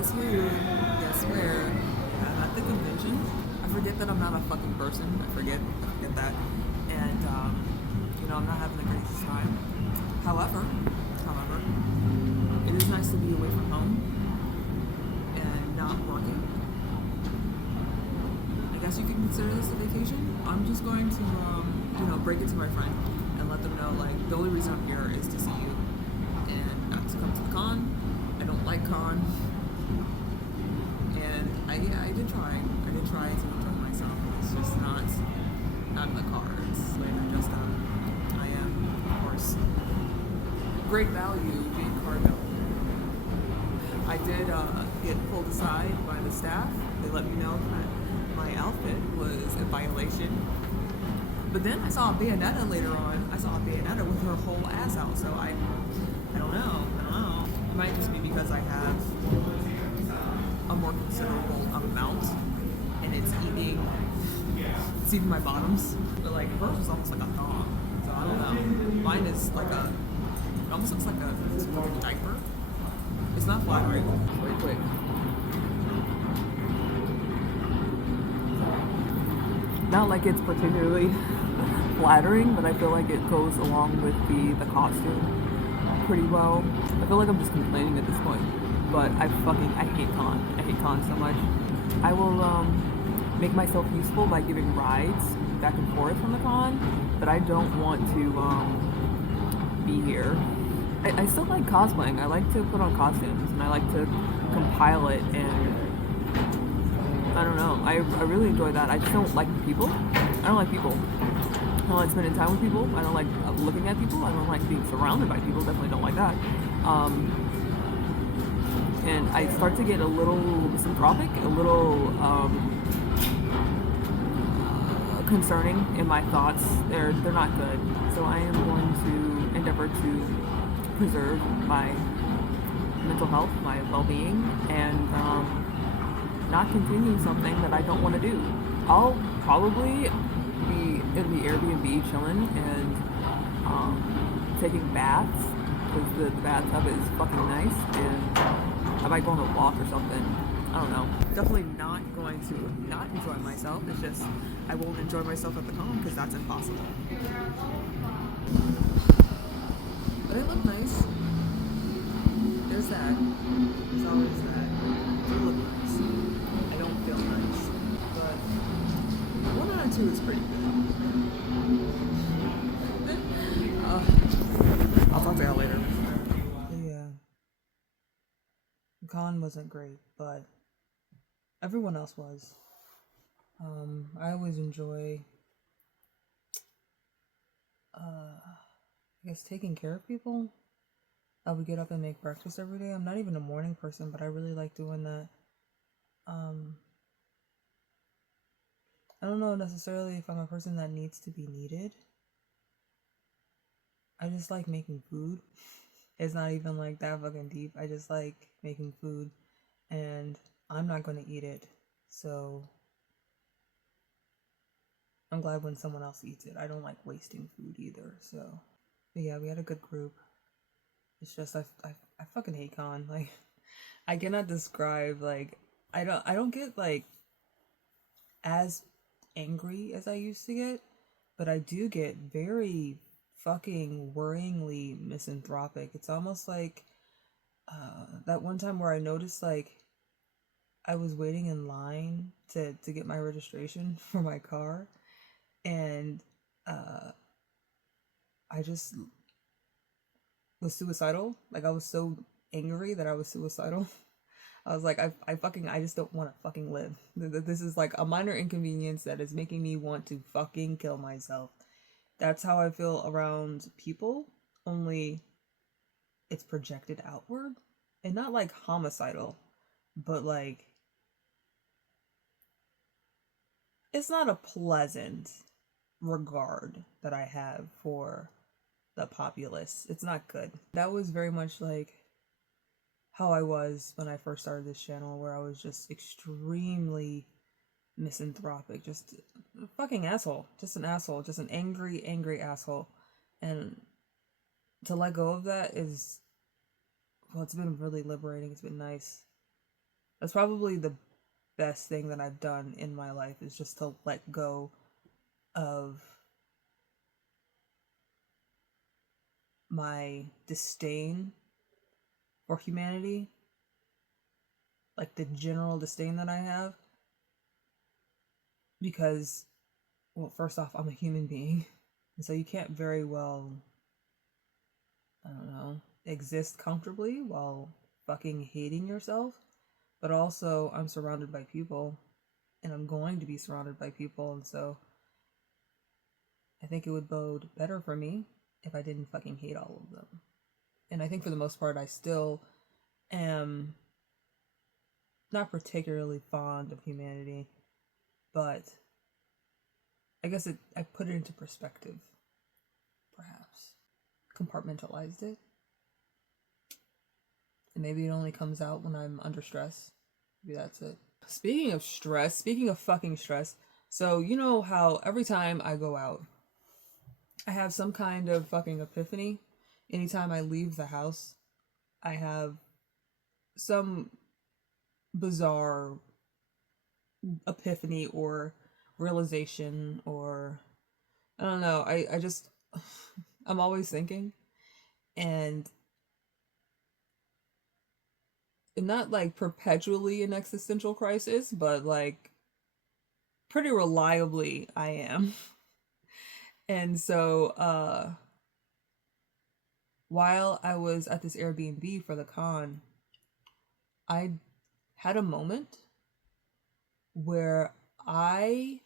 Guess who? Guess where? I'm at the convention. I forget that I'm not a fucking person. I forget that. And, I'm not having the greatest time. However, it is nice to be away from home and not working. I guess you can consider this a vacation. I'm just going to, break it to my friend and let them know, like, the only reason I'm here is to see you and not to come to the con. I don't like con. And I did try. I did try to enjoy myself. It's just not in the cards. Like, I am, of course, great value being card value. I did get pulled aside by the staff. They let me know that my outfit was a violation. But then I saw a Bayonetta later on. I saw a Bayonetta with her whole ass out. So I don't know. It might just be because I have a more considerable amount, and it's eating my bottoms. But like hers was almost like a thong. So I don't know. Mine is like it almost looks like a diaper. It's not flattering. Wait, quick. Not like it's particularly flattering, but I feel like it goes along with the costume pretty well. I feel like I'm just complaining at this point, but I hate con. I hate con so much. I will make myself useful by giving rides back and forth from the con, but I don't want to be here. I still like cosplaying. I like to put on costumes, and I like to compile it, and I don't know. I really enjoy that. I just don't like people. I don't like people. I don't like spending time with people. I don't like looking at people. I don't like being surrounded by people. Definitely don't like that. And I start to get a little misanthropic, a little concerning in my thoughts. They're not good. So I am going to endeavor to preserve my mental health, my well-being, and not continue something that I don't want to do. I'll probably be in the Airbnb chilling and taking baths because the bathtub is fucking nice, and I might go on a walk or something. I don't know. Definitely not going to not enjoy myself. It's just I won't enjoy myself at the con because that's impossible. But it looked nice. There's that. There's always that. It looked nice. I don't feel nice. But 1 out of 2 is pretty good. I'll talk to y'all later. Yeah. The con wasn't great, but everyone else was. I always enjoy I guess taking care of people. I would get up and make breakfast every day. I'm not even a morning person, but I really like doing that. I don't know necessarily if I'm a person that needs to be needed. I just like making food. It's not even like that fucking deep. I just like making food, and I'm not going to eat it. So I'm glad when someone else eats it. I don't like wasting food either. So, but yeah, we had a good group. It's just I fucking hate con. Like, I cannot describe, like, I don't get like as angry as I used to get, but I do get very fucking worryingly misanthropic. It's almost like that one time where I noticed, like, I was waiting in line to get my registration for my car, and I just was suicidal. Like, I was so angry that I was suicidal. I was like, I just don't want to fucking live. This is like a minor inconvenience that is making me want to fucking kill myself. That's how I feel around people, only it's projected outward. And not like homicidal, but like, it's not a pleasant regard that I have for the populace. It's not good. That was very much like how I was when I first started this channel, where I was just extremely misanthropic, just a fucking asshole, just an asshole, just an angry asshole. And to let go of that is, well, it's been really liberating. It's been nice. That's probably the best thing that I've done in my life, is just to let go of my disdain for humanity, like the general disdain that I have. Because, well, first off, I'm a human being. And so you can't very well, I don't know, exist comfortably while fucking hating yourself. But also, I'm surrounded by people, and I'm going to be surrounded by people, and so I think it would bode better for me if I didn't fucking hate all of them. And I think for the most part, I still am not particularly fond of humanity, but I guess I put it into perspective, perhaps. Compartmentalized it. And maybe it only comes out when I'm under stress. Maybe that's it. Speaking of fucking stress, so you know how every time I go out, I have some kind of fucking epiphany. Anytime I leave the house, I have some bizarre epiphany or realization, or I don't know. I just, I'm always thinking, and not like perpetually an existential crisis, but like pretty reliably I am. And so while I was at this Airbnb for the con, I had a moment where I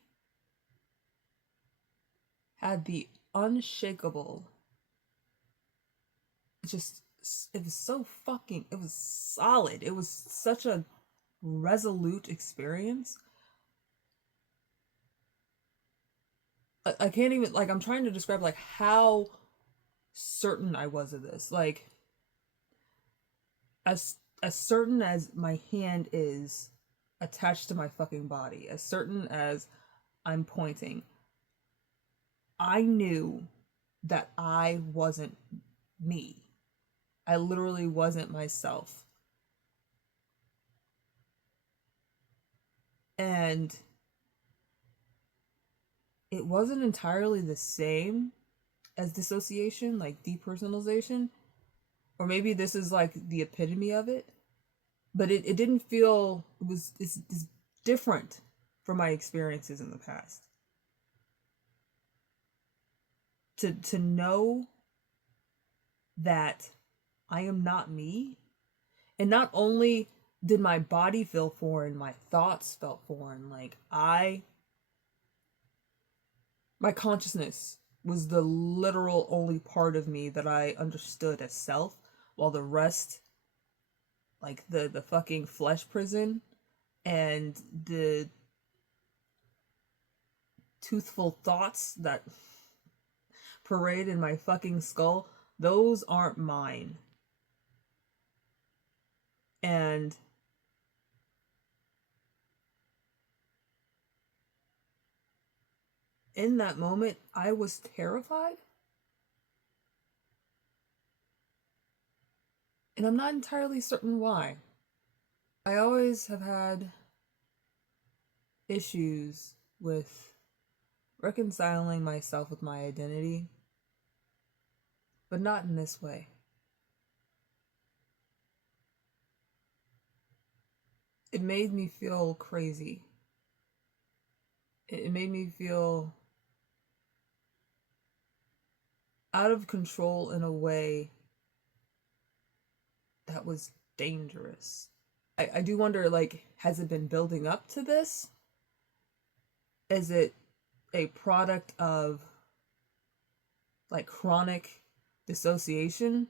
had the unshakable, just, it was so fucking, it was solid. It was such a resolute experience. I can't even, like, I'm trying to describe like how certain I was of this. Like, as certain as my hand is attached to my fucking body, as certain as I'm pointing, I knew that I wasn't me. I literally wasn't myself. And it wasn't entirely the same as dissociation, like depersonalization. Or maybe this is like the epitome of it. But it didn't feel, it's different from my experiences in the past. To know that I am not me, and not only did my body feel foreign, my thoughts felt foreign. Like, my consciousness was the literal only part of me that I understood as self, while the rest, like the fucking flesh prison and the toothful thoughts that parade in my fucking skull, those aren't mine. And in that moment, I was terrified. And I'm not entirely certain why. I always have had issues with reconciling myself with my identity, but not in this way. It made me feel crazy. It made me feel out of control in a way that was dangerous. I do wonder, like, has it been building up to this? Is it a product of like chronic dissociation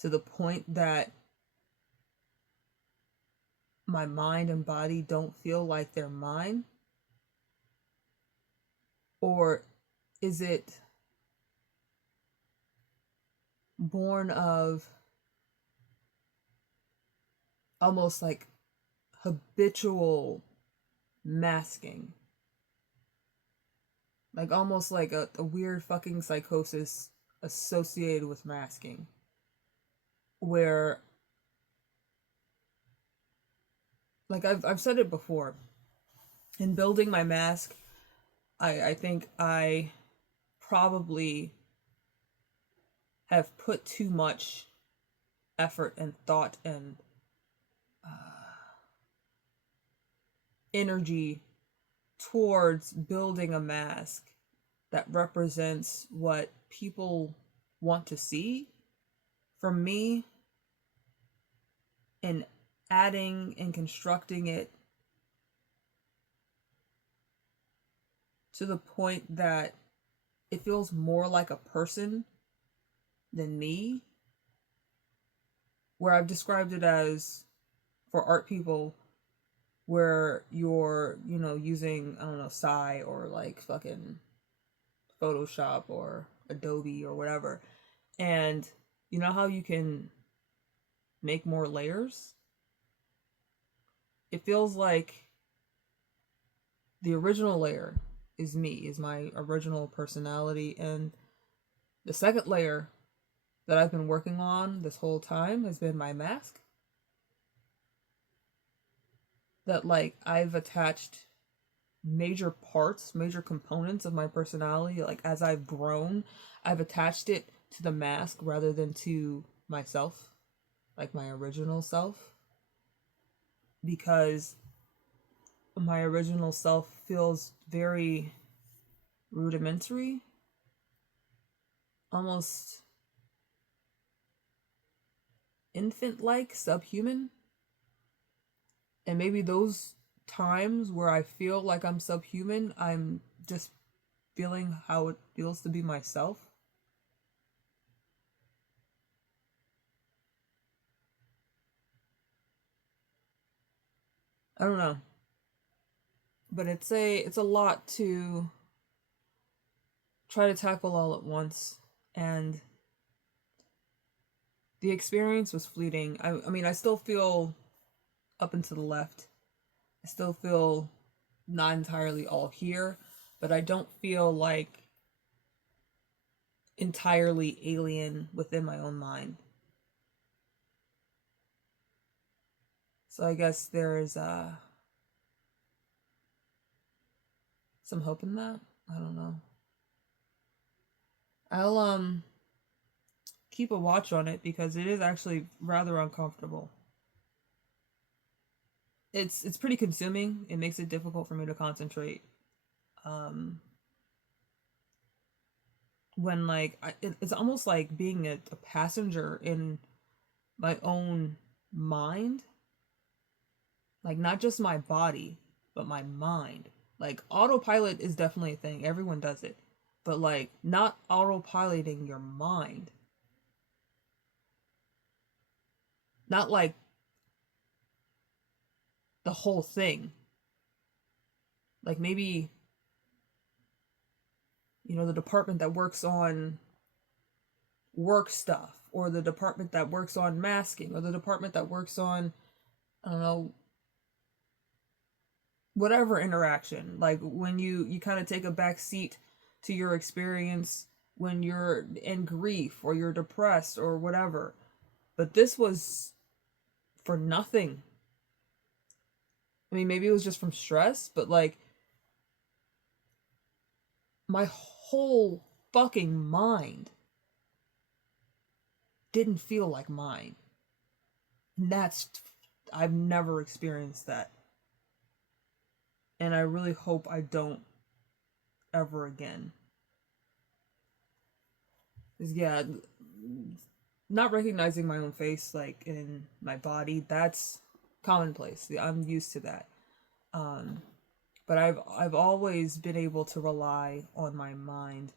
to the point that my mind and body don't feel like they're mine? Or is it born of almost like habitual masking? Like almost like a weird fucking psychosis associated with masking. Where like I've said it before. In building my mask, I think I probably have put too much effort and thought and energy towards building a mask that represents what people want to see from me, and adding and constructing it to the point that it feels more like a person than me, where I've described it as, for art people, where you're, using, I don't know, Psy or like fucking Photoshop or Adobe or whatever. And you know how you can make more layers? It feels like the original layer is me, is my original personality. And the second layer that I've been working on this whole time has been my mask. That, like, I've attached major parts, major components of my personality. Like, as I've grown, I've attached it to the mask rather than to myself, like my original self. Because my original self feels very rudimentary, almost infant like, subhuman. And maybe those times where I feel like I'm subhuman, I'm just feeling how it feels to be myself. I don't know. But it's a lot to try to tackle all at once. And the experience was fleeting. I mean, I still feel up and to the left. I still feel not entirely all here, but I don't feel like entirely alien within my own mind. So I guess there is some hope in that. I don't know. I'll keep a watch on it because it is actually rather uncomfortable. It's pretty consuming. It makes it difficult for me to concentrate. When like it's almost like being a passenger in my own mind, like not just my body but my mind. Like autopilot is definitely a thing, everyone does it, but like not autopiloting your mind, not like the whole thing, like maybe the department that works on work stuff, or the department that works on masking, or the department that works on, I don't know, whatever interaction. Like when you kind of take a back seat to your experience when you're in grief or you're depressed or whatever. But this was for nothing. I mean, maybe it was just from stress, but like my whole fucking mind didn't feel like mine. And I've never experienced that. And I really hope I don't ever again. 'Cause yeah, not recognizing my own face, like in my body, that's commonplace. I'm used to that. But I've always been able to rely on my mind,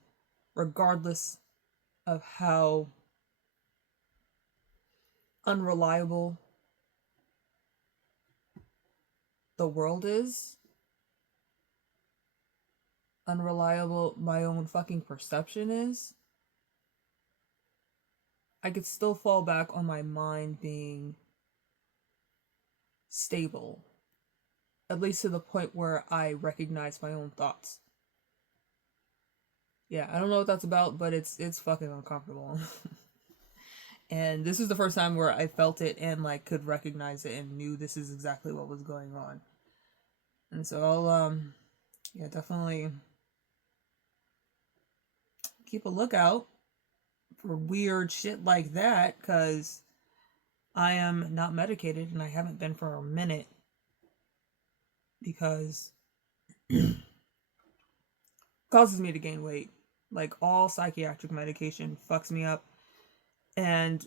regardless of how unreliable the world is, unreliable my own fucking perception is. I could still fall back on my mind being stable, at least to the point where I recognize my own thoughts. Yeah, I don't know what that's about, but it's fucking uncomfortable. And this is the first time where I felt it and like could recognize it and knew this is exactly what was going on. And so I'll yeah, definitely keep a lookout for weird shit like that, because I am not medicated and I haven't been for a minute, because it causes me to gain weight. Like all psychiatric medication fucks me up, and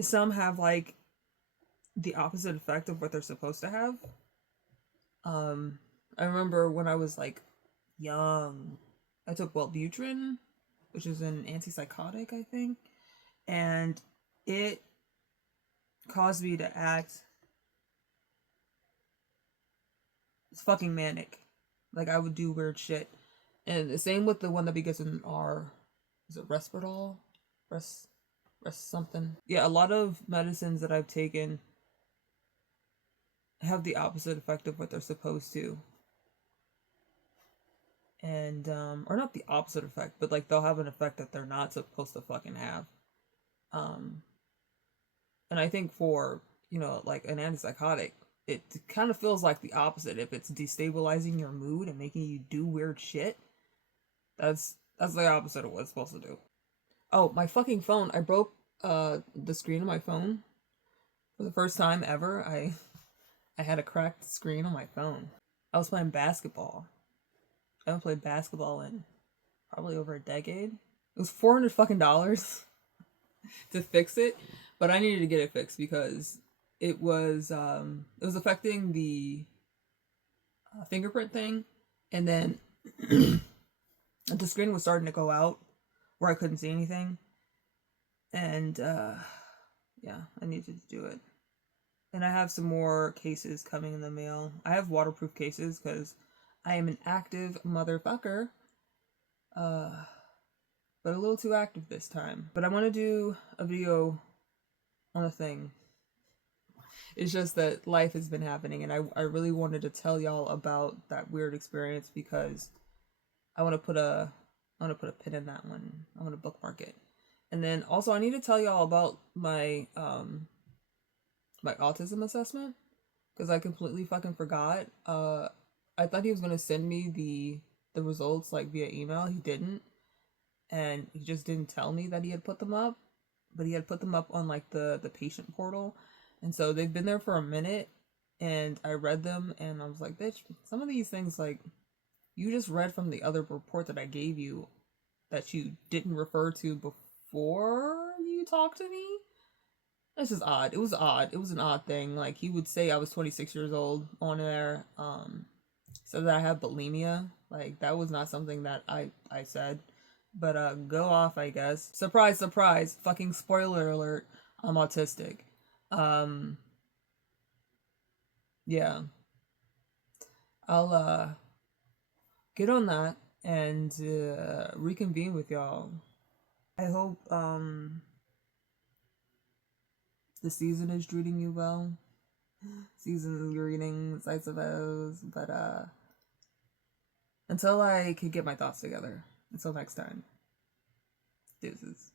some have like the opposite effect of what they're supposed to have. I remember when I was like young, I took Wellbutrin, which is an antipsychotic, I think, and it caused me to act fucking manic. Like I would do weird shit. And the same with the one that begins with an R. Is it Resperdal? Rest something. Yeah, a lot of medicines that I've taken have the opposite effect of what they're supposed to. And or not the opposite effect, but like they'll have an effect that they're not supposed to fucking have. And I think for, you know, like an antipsychotic, it kind of feels like the opposite. If it's destabilizing your mood and making you do weird shit, that's the opposite of what it's supposed to do. Oh, my fucking phone. I broke the screen of my phone for the first time ever. I had a cracked screen on my phone. I was playing basketball. I haven't played basketball in probably over a decade. It was $400 fucking dollars to fix it, but I needed to get it fixed because it was affecting the fingerprint thing, and then the screen was starting to go out where I couldn't see anything, and yeah, I needed to do it. And I have some more cases coming in the mail. I have waterproof cases because I am an active motherfucker, but a little too active this time. But I want to do a video on a thing. It's just that life has been happening, and I really wanted to tell y'all about that weird experience because I want to put a pin in that one. I want to bookmark it. And then also I need to tell y'all about my my autism assessment, because I completely fucking forgot. I thought he was gonna send me the results like via email. He didn't, and he just didn't tell me that he had put them up, but he had put them up on like the patient portal, and so they've been there for a minute, and I read them and I was like, bitch, some of these things like you just read from the other report that I gave you that you didn't refer to before you talked to me. This is odd. It was odd. It was an odd thing. Like he would say I was 26 years old on there. So that I have bulimia. Like that was not something that I said. But go off, I guess. Surprise, surprise. Fucking spoiler alert. I'm autistic. Yeah. I'll get on that and reconvene with y'all. I hope the season is treating you well. Season greetings, I suppose. But until I can get my thoughts together. Until next time. Deuces.